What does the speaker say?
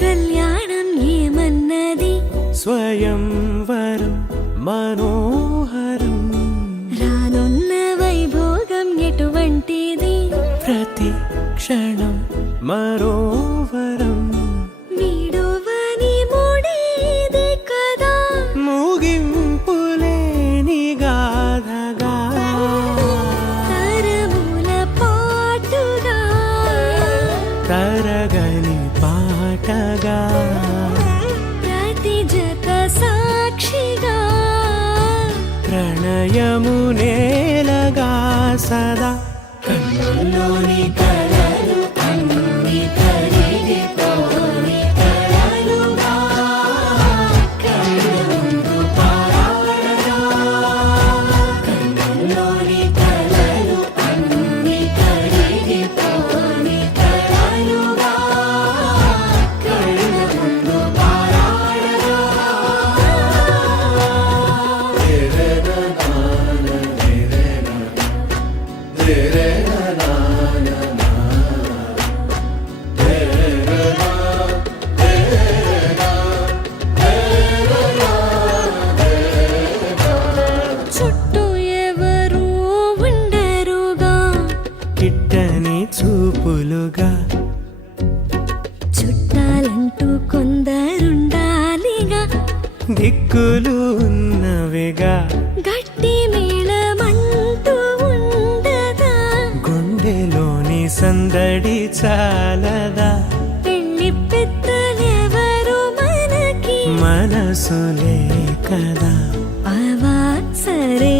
కళ్యాణం ఏమన్నది స్వయంవరం మనోహరం రానున్న వైభోగం ఎటువంటిది ప్రతి క్షణం మరోవరం వీడువని మూడేది కదా ముగింపులేని గాథగా తరముల పాటుగా తరగని పాటగా ప్రతి జత సాక్షిగా ప్రణయము నేలగా సదా కన్నుల్లోని కలలు అన్ని కరిగిపోని కలలుగా కళ్ళ ముందు పారాడగా కన్నుల్లోని కలలు అన్ని కరిగిపోని కలలుగా కళ్ళ ముందు పారాడగా చుట్టూ ఎవరు ఉండరుగా కిట్టని చూపులుగా చుట్టాలంటూ కొందరుండాలిగా దిక్కులు ఉన్నవిగా గట్టి మేళమంటూ ఉండదా గుండెలోని సందడి చాలదా పెళ్లి పెద్దలెవరు మనకి మనసులే కదా అవా సరే